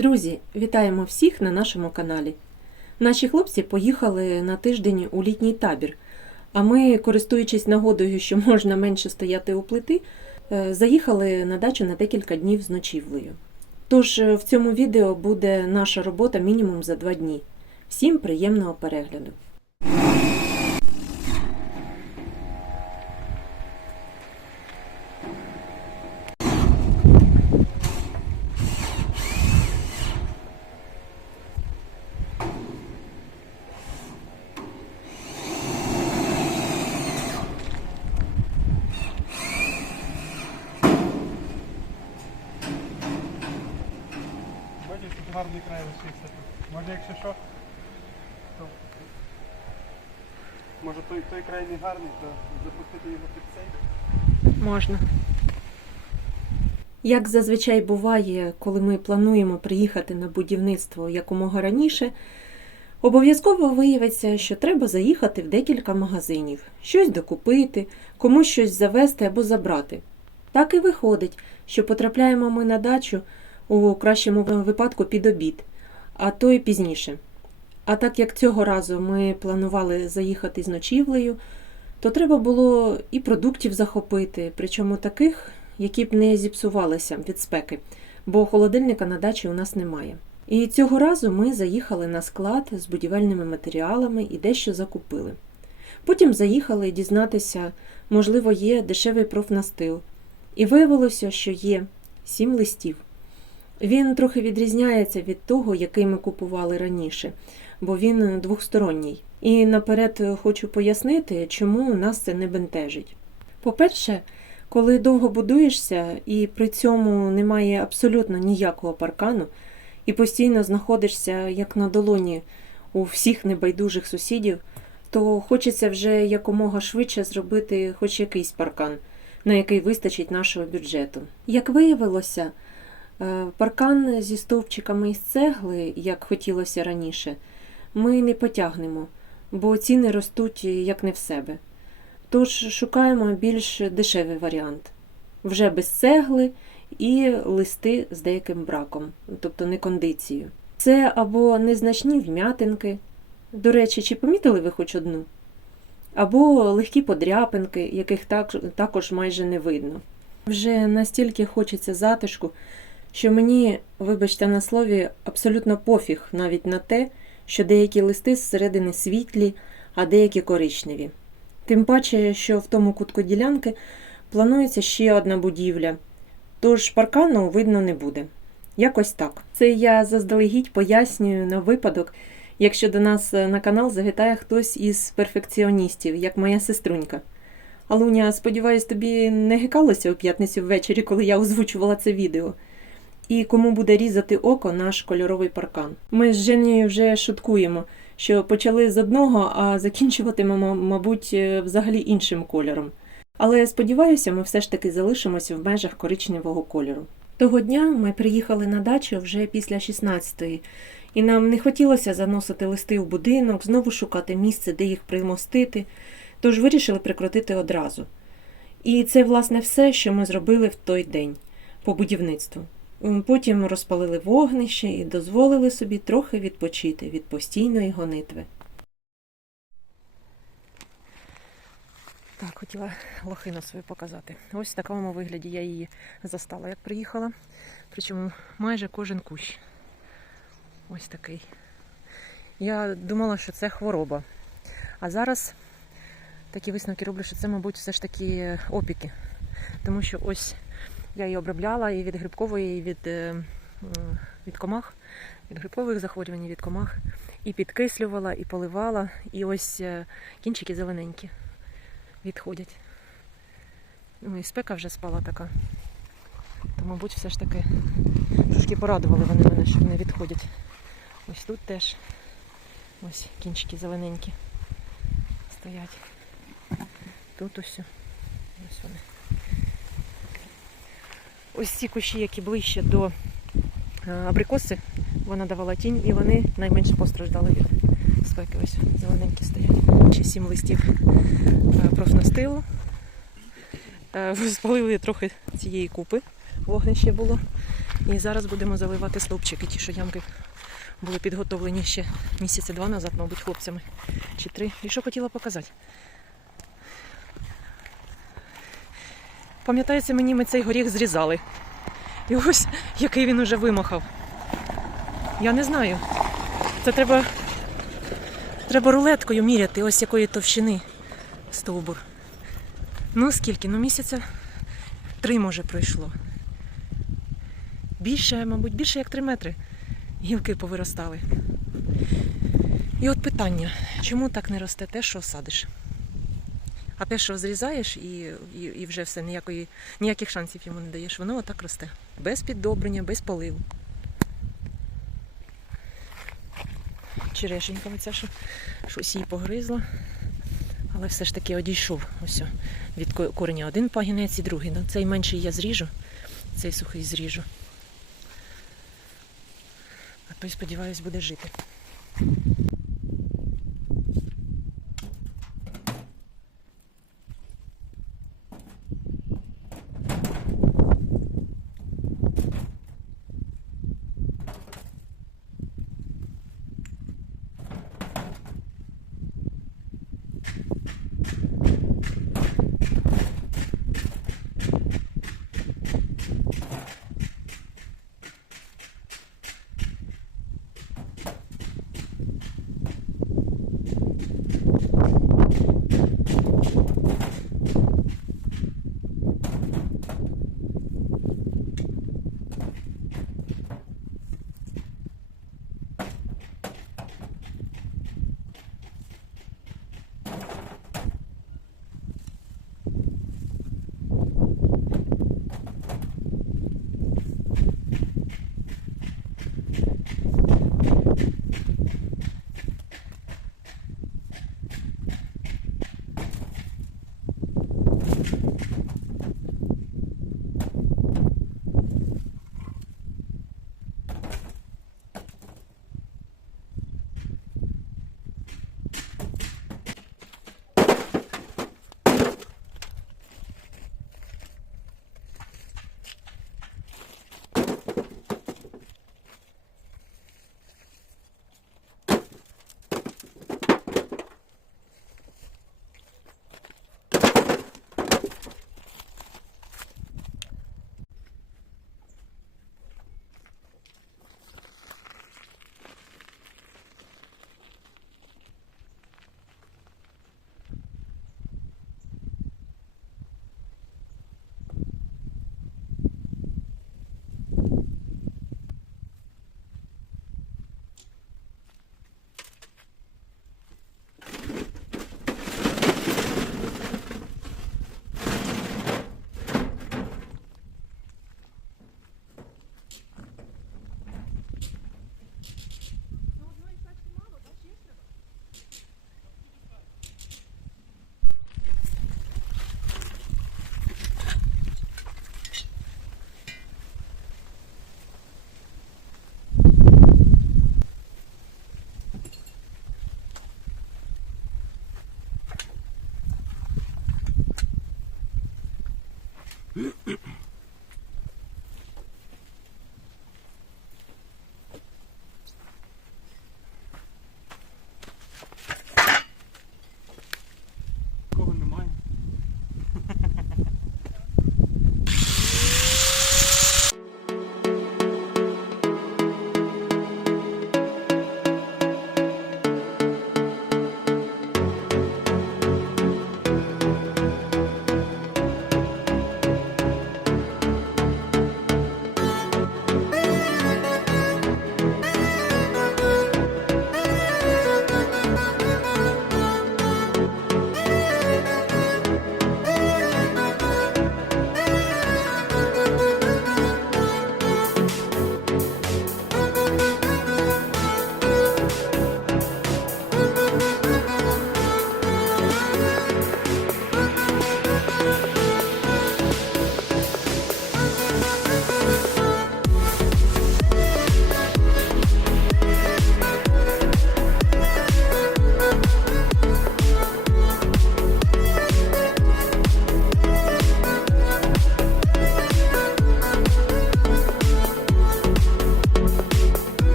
Друзі, вітаємо всіх на нашому каналі. Наші хлопці поїхали на тиждень у літній табір, а ми, користуючись нагодою, що можна менше стояти у плити, е, заїхали на дачу на декілька днів з ночівлею. Тож е, в цьому відео буде наша робота мінімум за два дні. Всім приємного перегляду! Бачиш, тут гарний край лишився тут. Може, якщо що, то може той, той край гарний, то запустити його під цей. Можна. Як зазвичай буває, коли ми плануємо приїхати на будівництво якомога раніше, обов'язково виявиться, що треба заїхати в декілька магазинів, щось докупити, комусь щось завести або забрати. Так і виходить, що потрапляємо ми на дачу у кращому випадку під обід, а то й пізніше. А так як цього разу ми планували заїхати з ночівлею, то треба було і продуктів захопити, причому таких, які б не зіпсувалися від спеки, бо холодильника на дачі у нас немає. І цього разу ми заїхали на склад з будівельними матеріалами і дещо закупили. Потім заїхали дізнатися, можливо, є дешевий профнастил. І виявилося, що є сім листів. Він трохи відрізняється від того, який ми купували раніше, бо він двохсторонній. І наперед хочу пояснити, чому нас це не бентежить. По-перше, коли довго будуєшся і при цьому немає абсолютно ніякого паркану, і постійно знаходишся як на долоні у всіх небайдужих сусідів, то хочеться вже якомога швидше зробити хоч якийсь паркан, на який вистачить нашого бюджету. Як виявилося, е, паркан зі стовпчиками із цегли, як хотілося раніше, ми не потягнемо, бо ціни ростуть як не в себе. Тож шукаємо більш дешевий варіант. Вже без цегли і листи з деяким браком, тобто не кондицією. Це або незначні вм'ятинки. До речі, чи помітили ви хоч одну? Або легкі подряпинки, яких так, також майже не видно. Вже настільки хочеться затишку, що мені, вибачте на слові, абсолютно пофіг навіть на те, що деякі листи зсередини світлі, а деякі коричневі. Тим паче, що в тому кутку ділянки планується ще одна будівля, тож паркану видно не буде. Якось так. Це я заздалегідь пояснюю на випадок, якщо до нас на канал завітає хтось із перфекціоністів, як моя сеструнька. Алуня, сподіваюсь, тобі не гикалося у п'ятницю ввечері, коли я озвучувала це відео. І кому буде різати око наш кольоровий паркан. Ми з Женєю вже шуткуємо, що почали з одного, а закінчуватимемо, мабуть, е, взагалі іншим кольором. Але сподіваюся, ми все ж таки залишимося в межах коричневого кольору. Того дня ми приїхали на дачу вже після 16-ї, і нам не хотілося заносити листи в будинок, знову шукати місце, де їх примостити, тож вирішили прикрутити одразу. І це, власне, все, що ми зробили в той день по будівництву. Потім розпалили вогнище і дозволили собі трохи відпочити від постійної гонитви. Так, хотіла лохину свою показати. Ось в такому вигляді я її застала, як приїхала. Причому майже кожен кущ. Ось такий. Я думала, що це хвороба. А зараз такі висновки роблю, що це, мабуть, все ж таки опіки. Тому що ось я її обробляла і від грибкової, і від, е, від комах, від грибкових захворювань, і від комах. І підкислювала, і поливала. І ось е, кінчики зелененькі відходять. Ну і спека вже спала така. То, мабуть, все ж таки трошки порадували вони мене, що вони відходять. Ось тут теж ось кінчики зелененькі стоять. Тут ось. Ось вони. Ось ці кущі, які ближче до е, абрикоси, вона давала тінь і вони найменше постраждали від спеки. Ось зелененькі стоять. Ще сім листів е, профнастилу. Е, Спалили трохи цієї купи, вогнище було. І зараз будемо заливати стовпчики, ті, що ямки були підготовлені ще місяці два назад, мабуть, хлопцями. Чи три. І що хотіла показати. Пам'ятається мені, ми цей горіх зрізали. І ось який він уже вимахав. Я не знаю. Це треба, треба рулеткою міряти, ось якої товщини стовбур. Ну скільки? Ну місяця три може пройшло. Більше, мабуть, більше як три метри гілки повиростали. І от питання, чому так не росте те, що садиш? А те, що зрізаєш і, і, і вже все, ніякої, ніяких шансів йому не даєш, воно отак росте. Без піддобрення, без поливу. Черешенька оця, що щось її погризла. Але все ж таки одійшов ось від кореня один пагінець і другий. Ну, Цей менший я зріжу, цей сухий зріжу. А той, сподіваюсь, буде жити.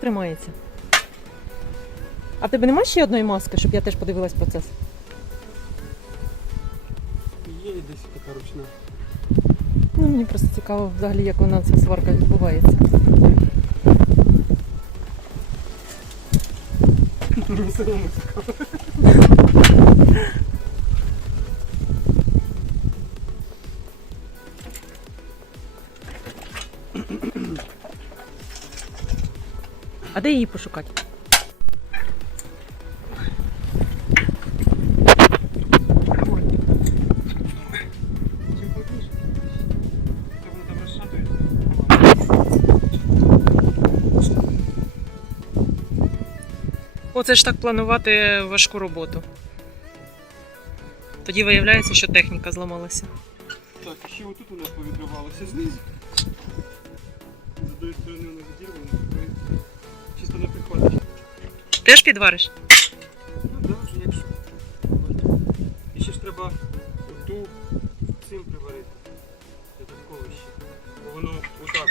Тримається. А в тебе немає ще одної маски, щоб я теж подивилась процес? Є десь така ручна. Ну, мені просто цікаво взагалі, як вона ця сварка відбувається. Самому цікаво. А де її пошукати? Оце ж так планувати важку роботу. Тоді виявляється, що техніка зламалася. Так, ще отут у нас повідривалося знизу. З одної сторони воно відірвано, Теж підвариш? Ну так, якщо. І ще ж треба оту цим приварити. Додатково ще. Бо воно отак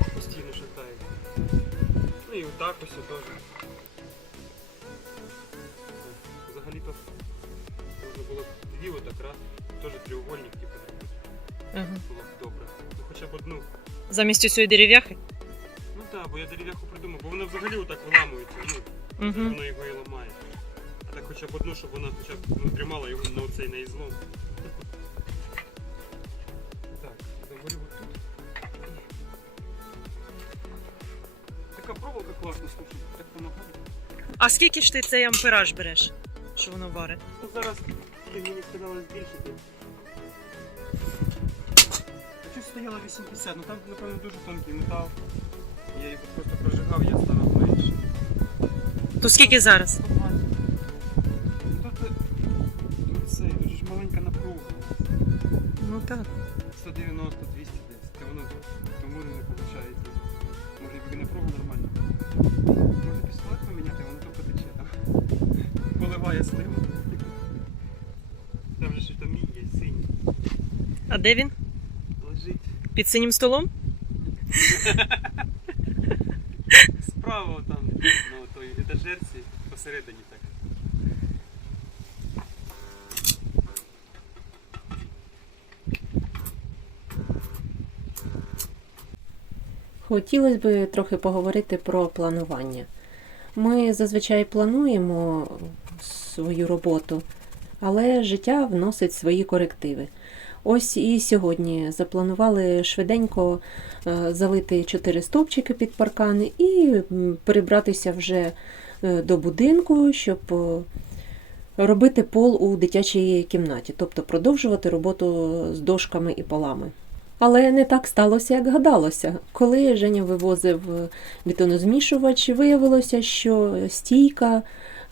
ось постійно шатає. Ну і отак ось теж. Взагалі-то можна було дві отак раз. Теж треугольник типу зробити. Ага. Було б добре. Ну хоча б одну. Замість цієї дерев'яхи? Угу. воно його і ламає. А так хоча б одну, щоб вона хоча б ну, тримала його на оцей на ізлом. Так, заварю отут. Така проволока класна, слушай, так помагає. А скільки ж ти цей ампераж береш, що воно варить? Ну зараз її мені сказали збільшити. А що стояло 80? Ну там, напевно, дуже тонкий метал. Я його просто прожигав, я ставив. То скільки зараз? 120. Тут це, дуже ж маленька напруга. Ну так. 190, 210. Та воно тому не виходить. Може якби напруга нормальна. Може пістолет поміняти, воно то потече там. Поливає сливу. Там же ж там мій є синій. А де він? Лежить. Під синім столом? Справа там, етажерці, посередині так. Хотілося б трохи поговорити про планування. Ми зазвичай плануємо свою роботу, але життя вносить свої корективи. Ось і сьогодні запланували швиденько е, залити чотири стовпчики під паркани і м, перебратися вже до будинку, щоб е, робити пол у дитячій кімнаті, тобто продовжувати роботу з дошками і полами. Але не так сталося, як гадалося. Коли Женя вивозив бетонозмішувач, виявилося, що стійка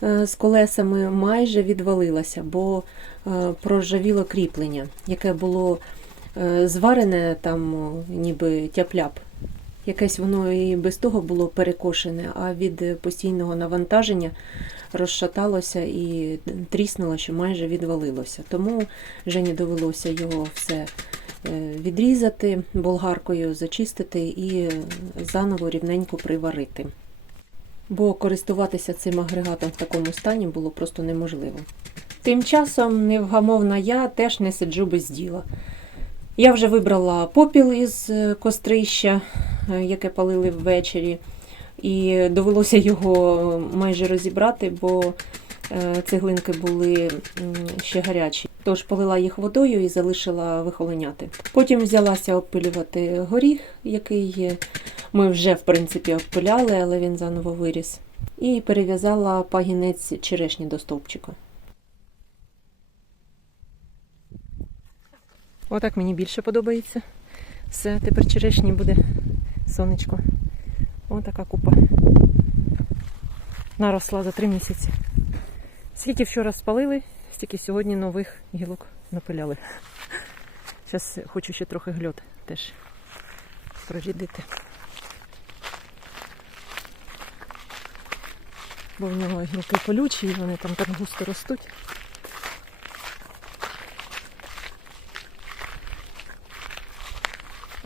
е, з колесами майже відвалилася, бо е, проржавіло кріплення, яке було е, зварене там ніби тяп-ляп. Якесь воно і без того було перекошене, а від постійного навантаження розшаталося і тріснуло, що майже відвалилося. Тому Жені довелося його все е, відрізати болгаркою, зачистити і заново рівненько приварити. Бо користуватися цим агрегатом в такому стані було просто неможливо. Тим часом невгамовна я теж не сиджу без діла. Я вже вибрала попіл із е, кострища, е, яке палили ввечері, і довелося його майже розібрати, бо е, цеглинки були ще гарячі. Тож полила їх водою і залишила вихолоняти. Потім взялася обпилювати горіх, який ми вже в принципі обпиляли, але він заново виріс. І перев'язала пагінець черешні до стовпчика. Отак мені більше подобається. Все, тепер черешні буде сонечко. Отака купа. Наросла за три місяці. Скільки вчора спалили, стільки сьогодні нових гілок напиляли. Зараз хочу ще трохи гльот теж прорідити. Бо в нього гілки колючі, і вони там так густо ростуть.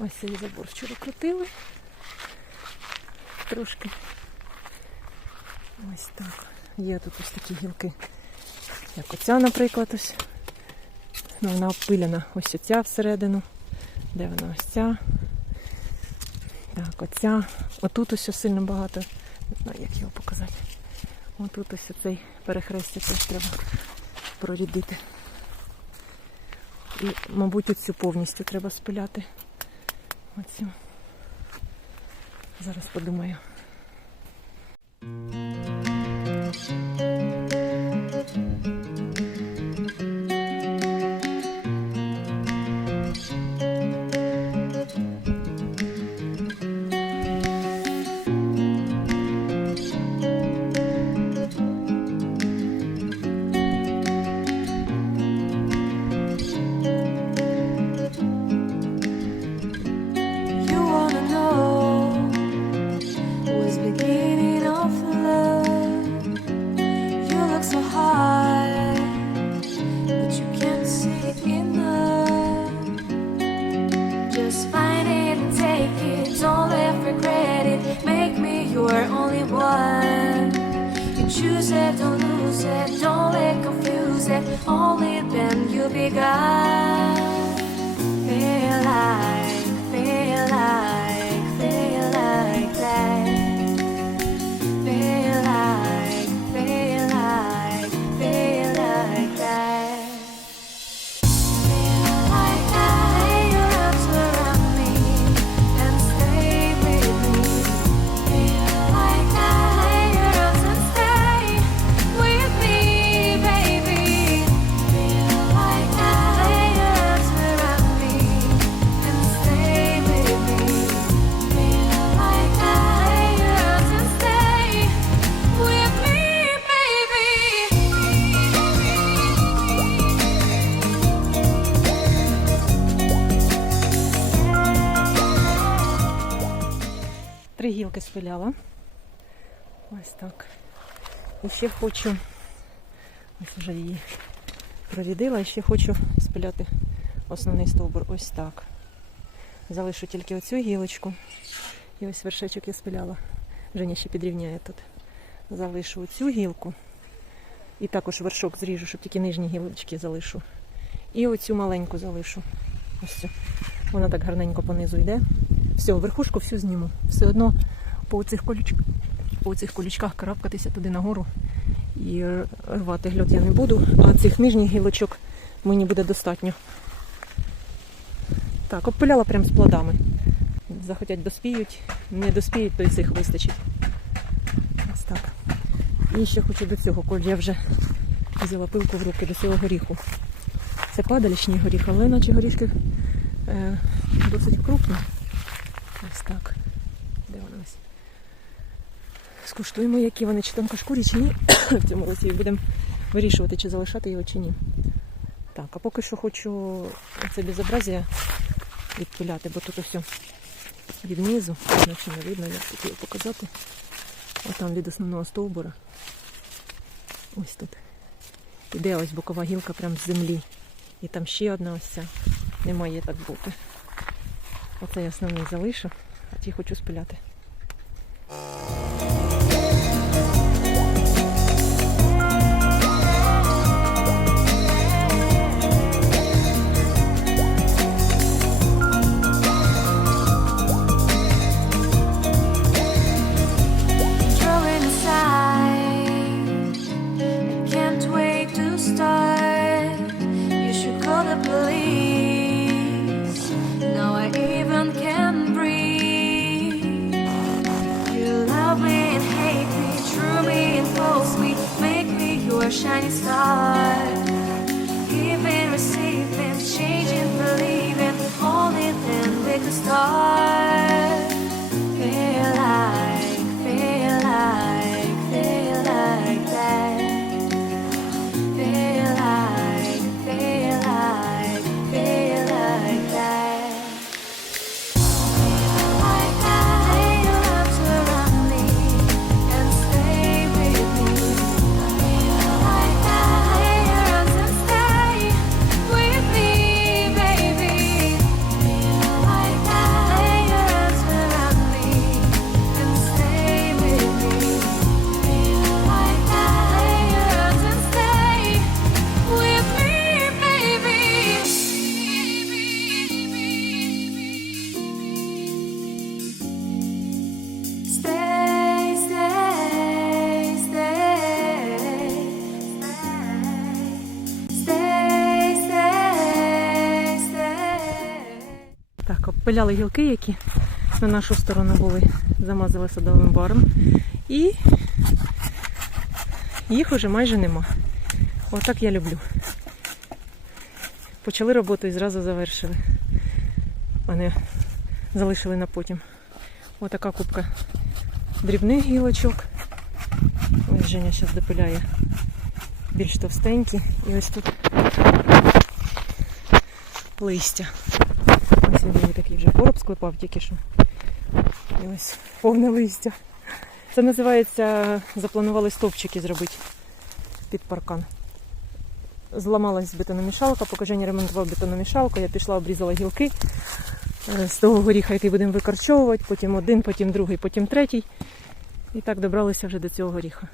Ось цей забор вчора крутили. трошки. Ось так. Є тут ось такі гілки, як оця, наприклад, ось. Ну, вона обпилена. Ось оця всередину. Де вона ось ця? Так, оця. Отут ось сильно багато. Не знаю, як його показати. Отут ось оцей перехрестя теж треба прорідити. І, мабуть, оцю повністю треба спиляти. Оцю. Зараз подумаю. Гілки. Ось так. І ще хочу, ось вже її прорідила, і ще хочу спиляти основний стовбур. Ось так. Залишу тільки оцю гілочку. І ось вершечок я спиляла. Женя ще підрівняє тут. Залишу оцю гілку. І також вершок зріжу, щоб тільки нижні гілочки залишу. І оцю маленьку залишу. Ось цю. Вона так гарненько понизу йде. Все, верхушку всю зніму. Все одно по цих колючках, по цих колючках карабкатися туди нагору і рвати гльот я не буду, а цих нижніх гілочок мені буде достатньо. Так, обпиляла прям з плодами. Захотять доспіють, не доспіють, то й цих вистачить. Ось так. І ще хочу до цього, коли я вже взяла пилку в руки до цього горіху. Це падалічний горіх, але наче горішки е, досить крупні. Ось так. Скуштуємо, які вони, чи тонкошкурі, чи ні. В цьому році і будемо вирішувати, чи залишати його, чи ні. Так, а поки що хочу це безобразія відпиляти, бо тут ось від низу, наче не видно, як тут його показати. Отам від основного стовбура. Ось тут. Іде ось бокова гілка прямо з землі. І там ще одна ось ця. Не має так бути. Оце я основний залишу, а ті хочу спиляти. guiding star. Пиляли гілки, які на нашу сторону були, замазали садовим баром. І їх уже майже нема. Отак я люблю. Почали роботу і зразу завершили. А не залишили на потім. Отака кубка дрібних гілочок. Ось Женя зараз допиляє більш товстенькі. І ось тут листя. Ось такий вже короб склепав тільки що. І ось повне листя. Це називається запланували стовпчики зробити під паркан. Зламалась бетономішалка, поки Женя ремонтував бетономішалку, я пішла, обрізала гілки е, з того горіха, який будемо викорчовувати, потім один, потім другий, потім третій. І так добралися вже до цього горіха.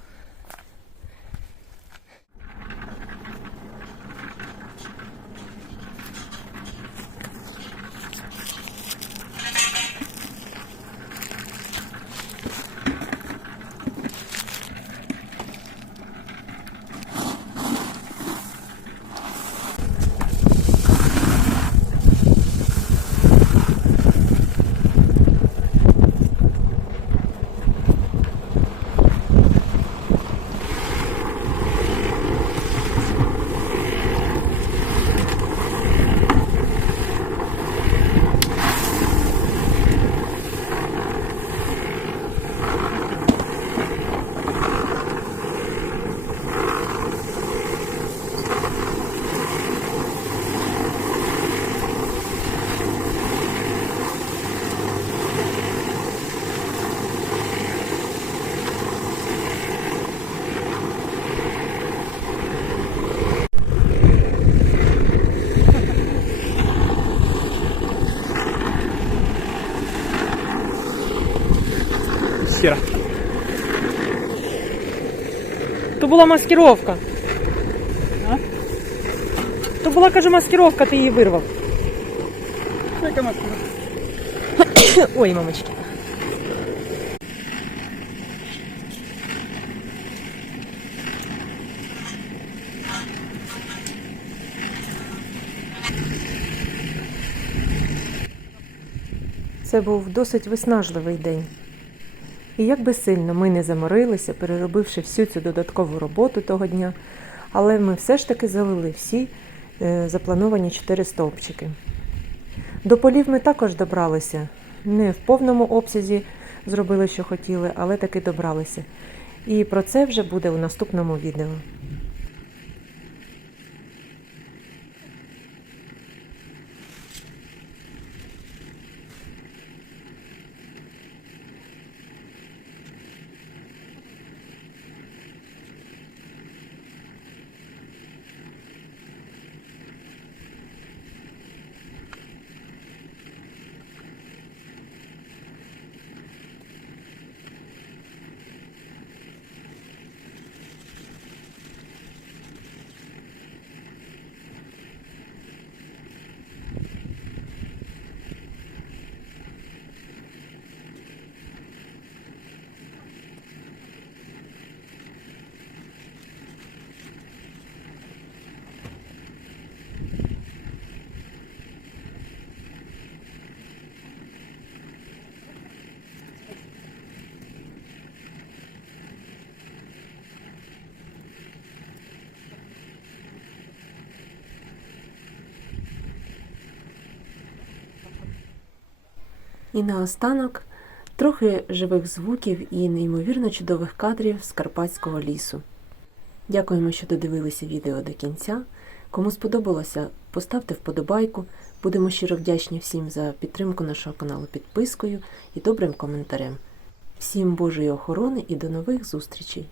Хера. То була маскировка. А? То була, каже, маскировка, ти її вирвав. Яка маска? Ой, мамочки. Це був досить виснажливий день. І як би сильно ми не заморилися, переробивши всю цю додаткову роботу того дня, але ми все ж таки залили всі е, заплановані чотири стовпчики. До полів ми також добралися. Не в повному обсязі зробили, що хотіли, але таки добралися. І про це вже буде у наступному відео. І наостанок трохи живих звуків і неймовірно чудових кадрів з Карпатського лісу. Дякуємо, що додивилися відео до кінця. Кому сподобалося, поставте вподобайку. Будемо щиро вдячні всім за підтримку нашого каналу підпискою і добрим коментарем. Всім Божої охорони і до нових зустрічей!